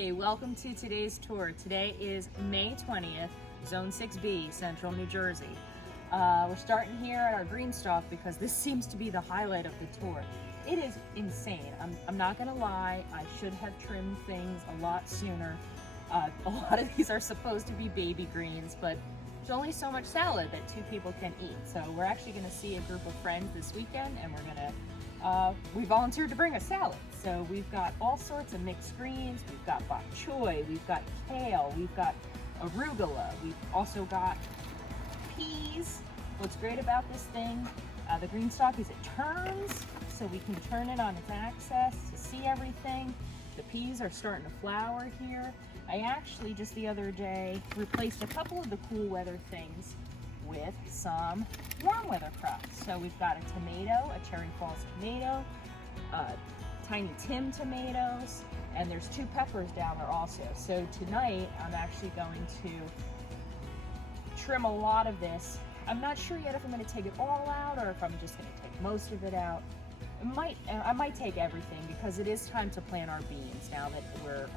Hey, welcome to today's tour. Today is May 20th, Zone 6B, Central New Jersey. We're starting here at our green stalk because this seems to be the highlight of the tour. It is insane. I'm not gonna lie, I should have trimmed things a lot sooner. A lot of these are supposed to be baby greens, but there's only so much salad that two people can eat. So we're actually gonna see a group of friends this weekend, and we're gonna we volunteered to bring a salad. So we've got all sorts of mixed greens. We've got bok choy, we've got kale, we've got arugula, we've also got peas. What's great about this thing, the green stalk, is it turns, so we can turn it on its axis to see everything. The peas are starting to flower here. I actually just the other day replaced a couple of the cool weather things with some warm weather crops. So we've got a tomato, a Cherry Falls tomato, Tiny Tim tomatoes, and there's two peppers down there also. So tonight I'm actually going to trim a lot of this. I'm not sure yet if I'm going to take it all out or if I'm just going to take most of it out. I might take everything because it is time to plant our beans now that we're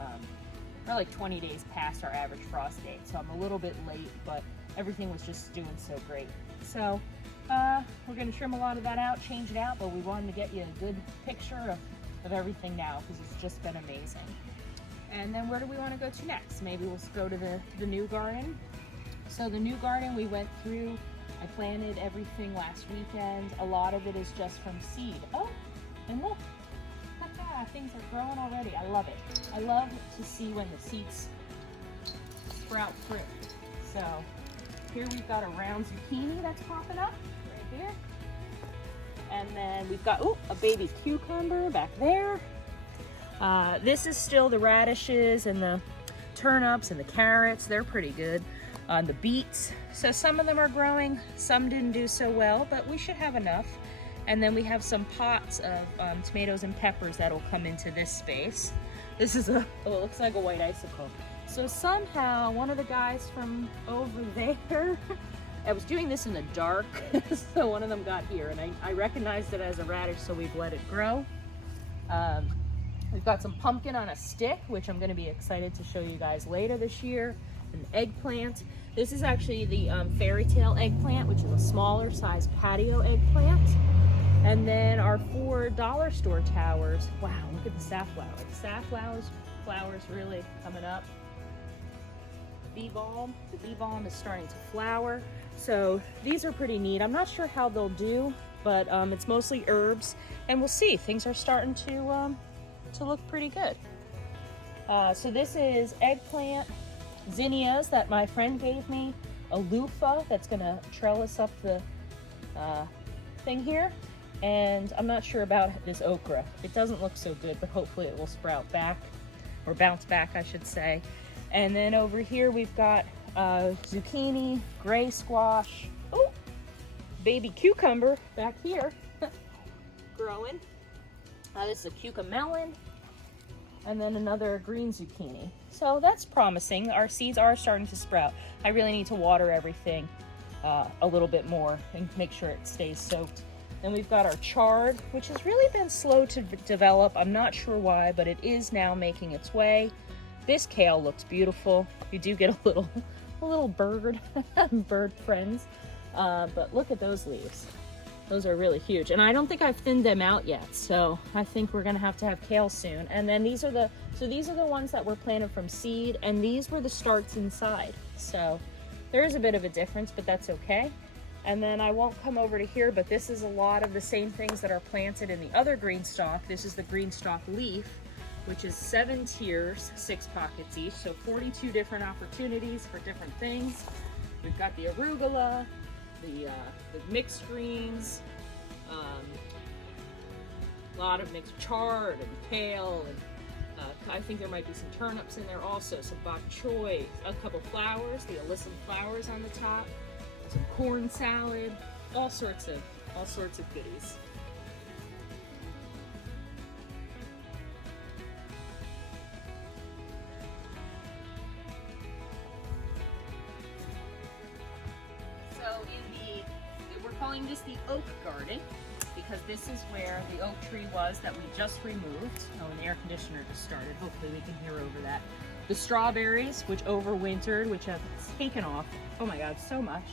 like 20 days past our average frost date. So I'm a little bit late, but everything was just doing so great. So we're going to trim a lot of that out, change it out, but we wanted to get you a good picture of everything now because it's just been amazing. And then where do we want to go to next? Maybe we'll go to the new garden. So the new garden we went through, I planted everything last weekend. A lot of it is just from seed. Oh, and look, things are growing already. I love it. I love to see when the seeds sprout through. So here we've got a round zucchini that's popping up right here. And then we've got, a baby cucumber back there. This is still the radishes and the turnips and the carrots. They're pretty good. The beets. So some of them are growing, some didn't do so well, but we should have enough. And then we have some pots of tomatoes and peppers that'll come into this space. This is it looks like a white icicle. So somehow one of the guys from over there, I was doing this in the dark, so one of them got here, and I recognized it as a radish, so we've let it grow. We've got some pumpkin on a stick, which I'm gonna be excited to show you guys later this year. An eggplant. This is actually the fairy tale eggplant, which is a smaller size patio eggplant. And then our 4 dollar store towers. Wow, look at the safflower. The safflowers flowers really coming up. The bee balm is starting to flower. So these are pretty neat. I'm not sure how they'll do, but it's mostly herbs, and we'll see. Things are starting to look pretty good. So this is eggplant, zinnias that my friend gave me, a loofah that's gonna trellis up the thing here, and I'm not sure about this okra. It doesn't look so good, but hopefully it will sprout back, or bounce back, I should say. And then over here we've got zucchini, gray squash, baby cucumber back here growing. This is a cucamelon, and then another green zucchini. So that's promising. Our seeds are starting to sprout. I really need to water everything a little bit more and make sure it stays soaked. Then we've got our chard, which has really been slow to develop. I'm not sure why, but it is now making its way. This kale looks beautiful. You do get a little bird friends, but look at those leaves. Those are really huge, and I don't think I've thinned them out yet, so I think we're gonna have to have kale soon. And then these are the ones that were planted from seed, and these were the starts inside. So there is a bit of a difference, but that's okay. And then I won't come over to here, but this is a lot of the same things that are planted in the other green stalk. This is the green stalk leaf, which is 7 tiers, 6 pockets each, so 42 different opportunities for different things. We've got the arugula, the mixed greens, a lot of mixed chard and kale, and I think there might be some turnips in there also, some bok choy, a couple flowers, the alyssum flowers on the top, some corn salad, all sorts of goodies. So we're calling this the oak garden. because this is where the oak tree was that we just removed. Oh, and the air conditioner just started. Hopefully we can hear over that. The strawberries, which overwintered, which have taken off, oh my God, so much.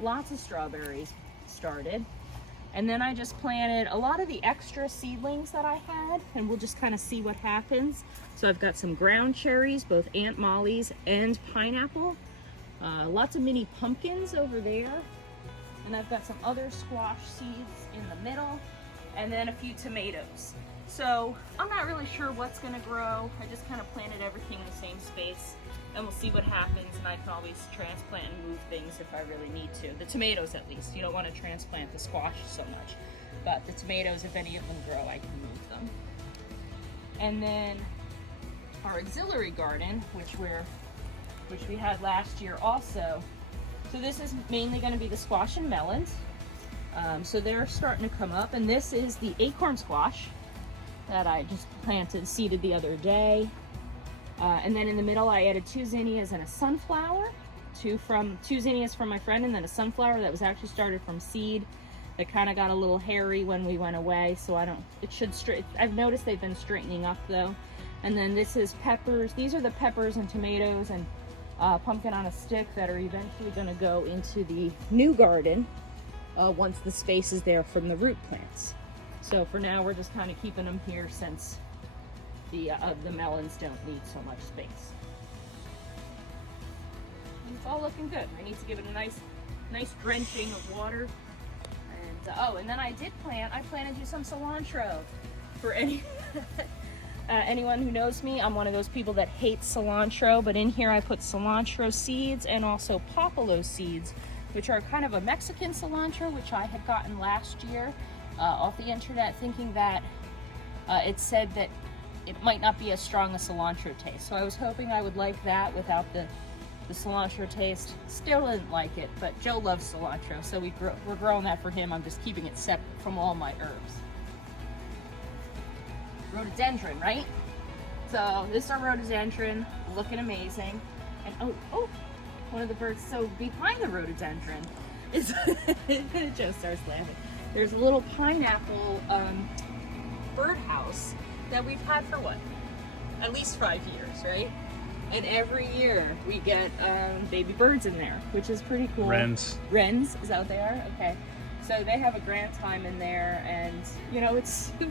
Lots of strawberries started. And then I just planted a lot of the extra seedlings that I had, and we'll just kind of see what happens. So I've got some ground cherries, both Aunt Molly's and pineapple. Lots of mini pumpkins over there. And I've got some other squash seeds in the middle, and then a few tomatoes. So I'm not really sure what's gonna grow. I just kind of planted everything in the same space, and we'll see what happens, and I can always transplant and move things if I really need to. The tomatoes, at least. You don't want to transplant the squash so much, but the tomatoes, if any of them grow, I can move them. And then our auxiliary garden, which we had last year also. So this is mainly going to be the squash and melons. So they're starting to come up, and this is the acorn squash that I just seeded the other day. And then in the middle, I added 2 zinnias and a sunflower, 2 zinnias from my friend, and then a sunflower that was actually started from seed. That kind of got a little hairy when we went away, so I've noticed they've been straightening up though. And then this is peppers. These are the peppers and tomatoes and pumpkin on a stick that are eventually going to go into the new garden once the space is there from the root plants. So for now, we're just kind of keeping them here since the melons don't need so much space. And it's all looking good. I need to give it a nice drenching of water. And and then I planted you some cilantro. For anyone who knows me, I'm one of those people that hates cilantro, but in here I put cilantro seeds and also popolo seeds, which are kind of a Mexican cilantro, which I had gotten last year off the internet, thinking that it said that it might not be as strong a cilantro taste. So I was hoping I would like that without the cilantro taste. Still didn't like it, but Joe loves cilantro, so we're growing that for him. I'm just keeping it separate from all my herbs. Rhododendron, right? So this is our rhododendron, looking amazing. And oh, one of the birds. So behind the rhododendron is Joe starts laughing. There's a little pineapple birdhouse that we've had for what? At least 5 years, right? And every year we get baby birds in there, which is pretty cool. Wrens. Wrens is out there, okay. So they have a grand time in there, and you know,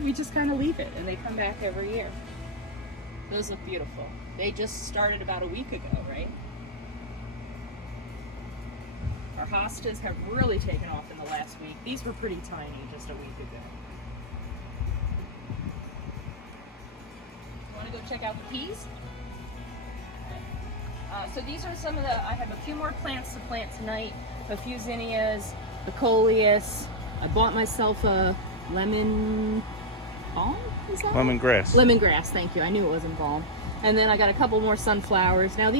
we just kind of leave it, and they come back every year. Those look beautiful. They just started about a week ago, right? Our hostas have really taken off in the last week. These were pretty tiny just a week ago. Want to go check out the peas? So these are some of I have a few more plants to plant tonight. A few zinnias, a coleus. I bought myself a lemon balm? Is that Lemongrass. Lemongrass, thank you. I knew it wasn't balm. And then I got a couple more sunflowers. Now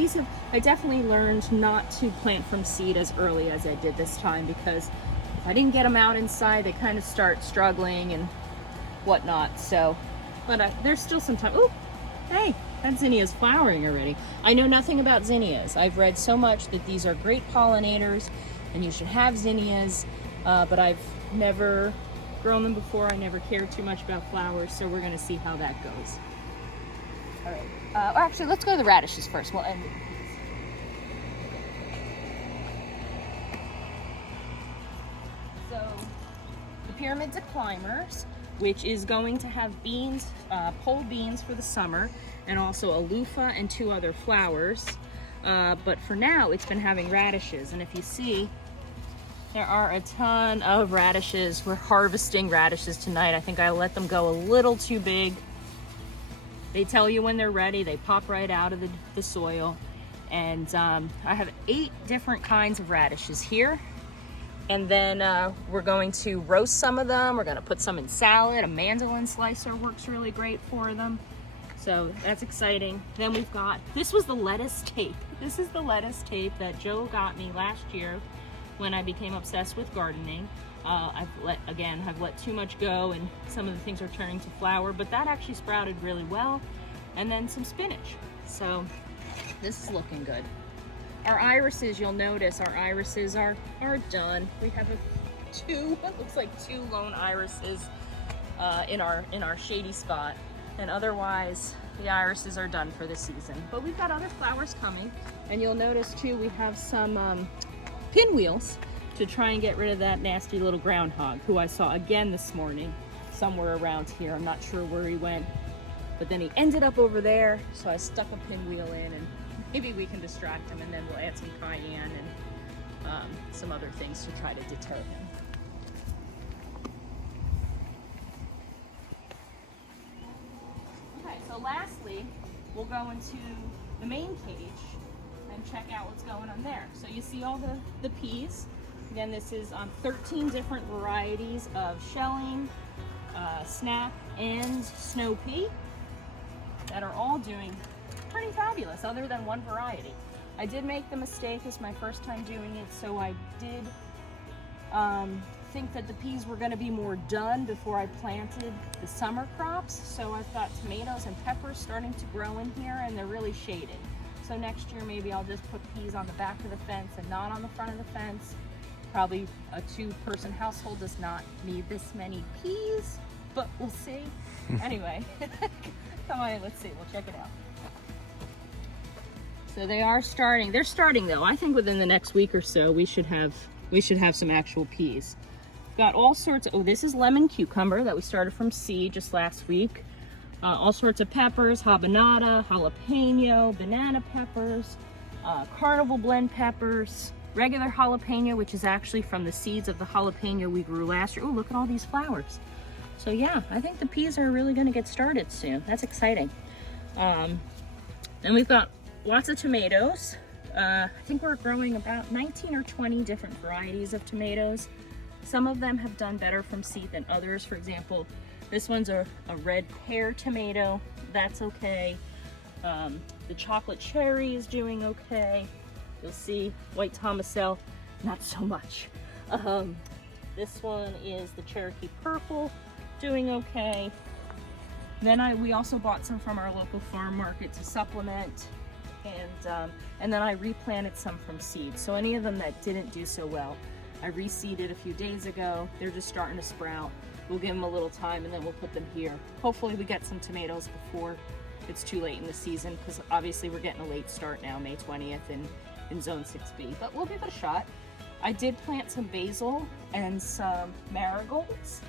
I definitely learned not to plant from seed as early as I did this time, because if I didn't get them out inside, they kind of start struggling and whatnot. So, but there's still some time. Ooh, hey, that zinnia's flowering already. I know nothing about zinnias. I've read so much that these are great pollinators and you should have zinnias, but I've never grown them before. I never cared too much about flowers, so we're gonna see how that goes. All right. Actually, let's go to the radishes first. We'll end it. So, the pyramids of climbers, which is going to have beans, pole beans for the summer, and also a loofah and 2 other flowers. But for now, it's been having radishes, and if you see, there are a ton of radishes. We're harvesting radishes tonight. I think I let them go a little too big. They tell you when they're ready. They pop right out of the soil. And I have 8 different kinds of radishes here. And then we're going to roast some of them. We're gonna put some in salad. A mandolin slicer works really great for them. So that's exciting. Then we've got, this was the lettuce tape. This is the lettuce tape that Joe got me last year when I became obsessed with gardening. I've let too much go, and some of the things are turning to flower, but that actually sprouted really well. And then some spinach. So this is looking good. Our irises, you'll notice our irises are done. We have two, it looks like two lone irises in our shady spot, and otherwise the irises are done for the season. But we've got other flowers coming, and you'll notice too we have some pinwheels to try and get rid of that nasty little groundhog who I saw again this morning somewhere around here. I'm not sure where he went, but then he ended up over there, so I stuck a pinwheel in, and maybe we can distract him, and then we'll add some cayenne and some other things to try to deter him. Okay, so lastly, we'll go into the main cage and check out what's going on there. So you see all the peas. Again, this is 13 different varieties of shelling, snap, and snow pea that are all doing pretty fabulous, other than one variety. I did make the mistake, it's my first time doing it, so I did think that the peas were going to be more done before I planted the summer crops. So I've got tomatoes and peppers starting to grow in here, and they're really shaded. So next year maybe I'll just put peas on the back of the fence and not on the front of the fence. Probably a two-person household does not need this many peas, but we'll see. Anyway, come on in, let's see, we'll check it out. So they are starting. They're starting though. I think within the next week or so we should have some actual peas. Got all sorts of, oh, this is lemon cucumber that we started from seed just last week. All sorts of peppers, habanada, jalapeno, banana peppers, carnival blend peppers, regular jalapeno, which is actually from the seeds of the jalapeno we grew last year. Oh, look at all these flowers. So yeah, I think the peas are really going to get started soon. That's exciting. And we've got lots of tomatoes. I think we're growing about 19 or 20 different varieties of tomatoes. Some of them have done better from seed than others. For example, this one's a red pear tomato. That's okay. The chocolate cherry is doing okay. You'll see white Tomasello, not so much. This one is the Cherokee purple, doing okay. Then we also bought some from our local farm market to supplement, and then I replanted some from seed. So any of them that didn't do so well, I reseeded a few days ago. They're just starting to sprout. We'll give them a little time and then we'll put them here. Hopefully we get some tomatoes before it's too late in the season, because obviously we're getting a late start now, May 20th in Zone 6B, but we'll give it a shot. I did plant some basil and some marigolds,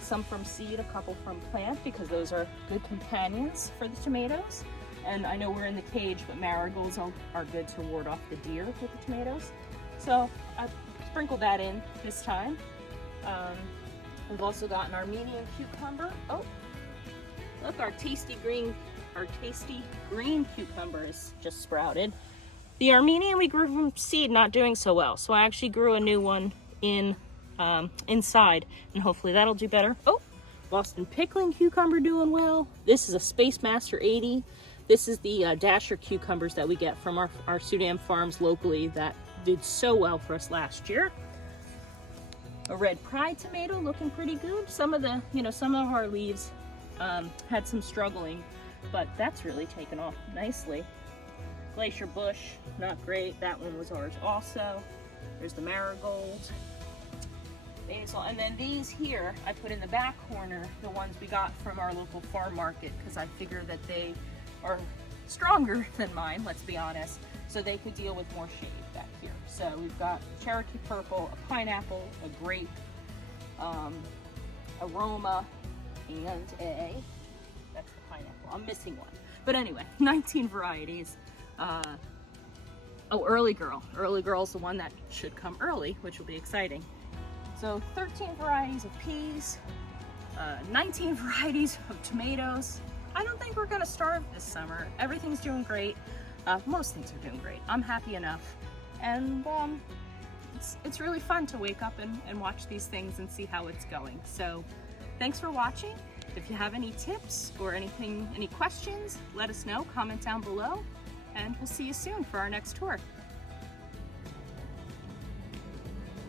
some from seed, a couple from plant, because those are good companions for the tomatoes. And I know we're in the cage, but marigolds are good to ward off the deer with the tomatoes. So I sprinkled that in this time. We've also got an Armenian cucumber. Oh, look, our tasty green cucumber is just sprouted. The Armenian we grew from seed, not doing so well. So I actually grew a new one inside, and hopefully that'll do better. Oh, Boston pickling cucumber doing well. This is a Space Master 80. This is the Dasher cucumbers that we get from our Sudan farms locally that did so well for us last year. A red pride tomato looking pretty good. Some of our leaves had some struggling, but that's really taken off nicely. Glacier bush, not great. That one was ours also. There's the marigold. Basil. And then these here, I put in the back corner, the ones we got from our local farm market, because I figure that they are stronger than mine, let's be honest, so they could deal with more shade back here. So we've got Cherokee purple, a pineapple, a grape, aroma, and that's the pineapple. I'm missing one. But anyway, 19 varieties. Oh, Early Girl. Early Girl's the one that should come early, which will be exciting. So 13 varieties of peas, 19 varieties of tomatoes. I don't think we're gonna starve this summer. Everything's doing great. Most things are doing great. I'm happy enough. And it's really fun to wake up and watch these things and see how it's going. So thanks for watching. If you have any tips or any questions, let us know, comment down below, and we'll see you soon for our next tour.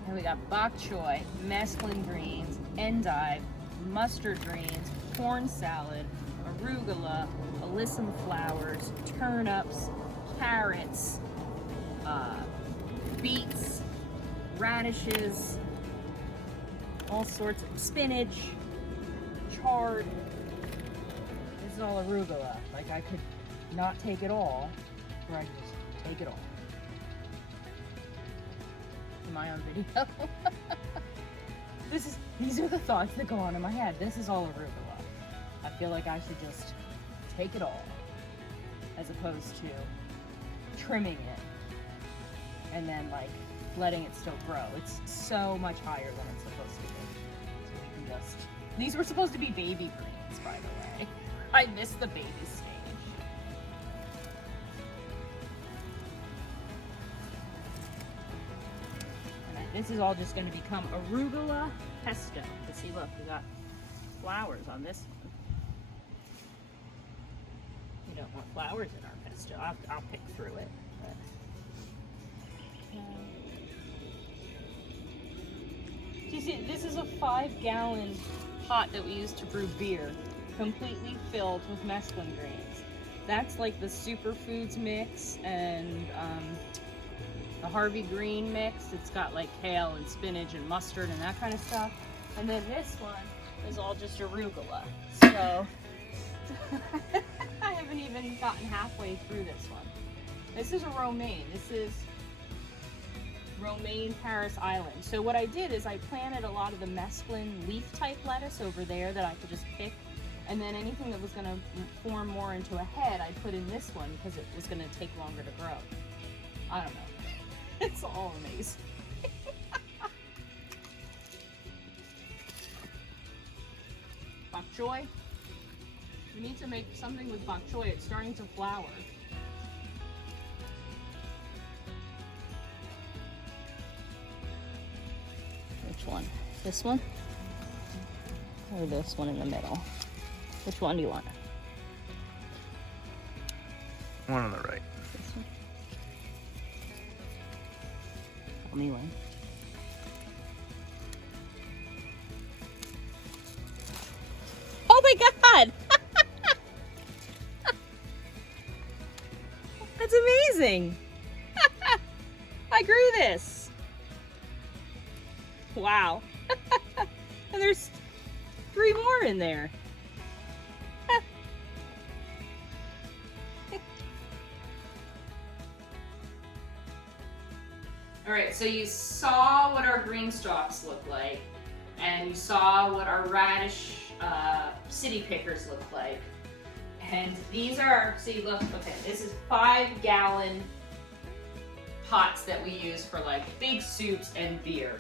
And we got bok choy, mesclun greens, endive, mustard greens, corn salad, arugula, alyssum flowers, turnips, carrots, beets, radishes, all sorts of spinach, chard. This is all arugula. Like I could not take it all, or I could just take it all. Am I on video? These are the thoughts that go on in my head. This is all arugula. I feel like I should just take it all, as opposed to trimming it and then like letting it still grow. It's so much higher than it's supposed to be. So we can just, these were supposed to be baby greens, by the way. I missed the baby stage. And this is all just going to become arugula pesto. But see, look, we got flowers on this one. We don't want flowers in our pesto. I'll pick through it. But, you see, this is a 5-gallon pot that we use to brew beer, completely filled with mesclun grains. That's like the superfoods mix and the Harvey Green mix. It's got like kale and spinach and mustard and that kind of stuff. And then this one is all just arugula. So I haven't even gotten halfway through this one. This is a romaine. This is romaine Paris Island. So what I did is I planted a lot of the mesclun leaf type lettuce over there that I could just pick, and then anything that was going to form more into a head I put in this one because it was going to take longer to grow. I don't know. It's all amazing. Bok choy. We need to make something with bok choy. It's starting to flower. Which one? This one? Or this one in the middle? Which one do you want? One on the right. This one? Tell me when. Oh my God! That's amazing! I grew this! Wow. And there's 3 more in there. All right, so you saw what our green stalks look like, and you saw what our radish city pickers look like. And these are, see, look, okay, this is 5-gallon pots that we use for like big soups and beer.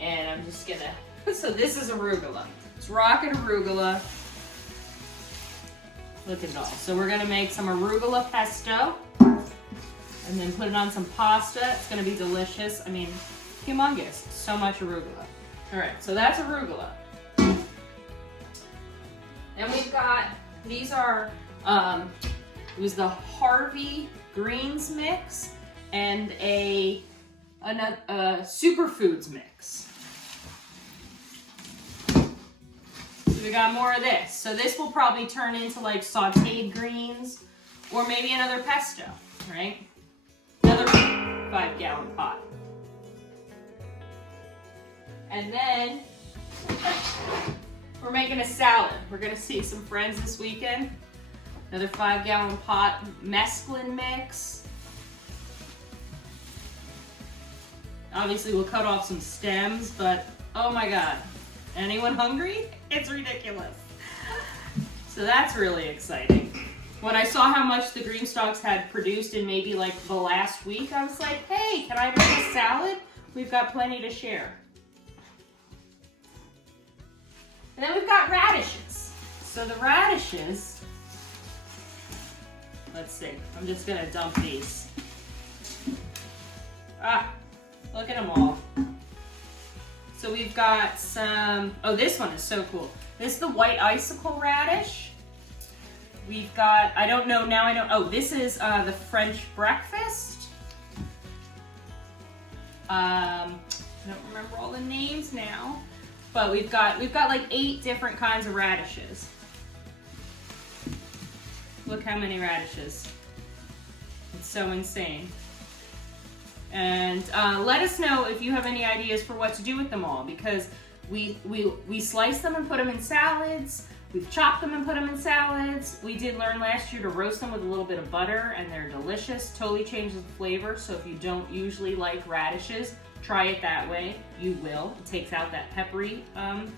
And I'm just gonna, so this is arugula. It's rockin' arugula. Look at it all. So we're gonna make some arugula pesto and then put it on some pasta. It's gonna be delicious. I mean, humongous. So much arugula. All right, so that's arugula. Then we've got, these are, it was the Harvey Greens mix and a superfoods mix. So we got more of this. So this will probably turn into like sauteed greens or maybe another pesto, right? Another 5-gallon pot. And then we're making a salad. We're gonna see some friends this weekend. Another 5-gallon pot mesclun mix. Obviously we'll cut off some stems, but oh my God. Anyone hungry? It's ridiculous. So that's really exciting. When I saw how much the green stalks had produced in maybe like the last week, I was like, hey, can I make a salad? We've got plenty to share. And then we've got radishes. So the radishes, let's see, I'm just gonna dump these. Ah, look at them all. So we've got some, oh, this one is so cool. This is the white icicle radish. We've got, I don't know, now I know, oh, this is the French breakfast. I don't remember all the names now, but we've got like 8 different kinds of radishes. Look how many radishes. It's so insane. And let us know if you have any ideas for what to do with them all, because We slice them and put them in salads. We've chopped them and put them in salads. We did learn last year to roast them with a little bit of butter, and they're delicious. Totally changes the flavor. So if you don't usually like radishes, try it that way. You will. It takes out that peppery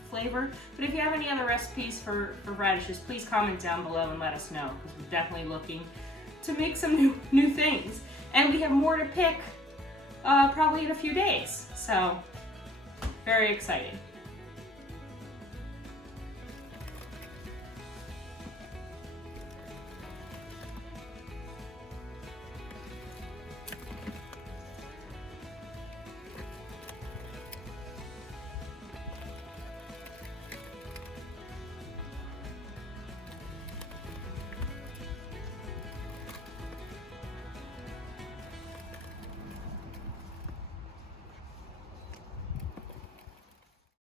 flavor. But if you have any other recipes for radishes, please comment down below and let us know, because we're definitely looking to make some new things. And we have more to pick probably in a few days. So very excited.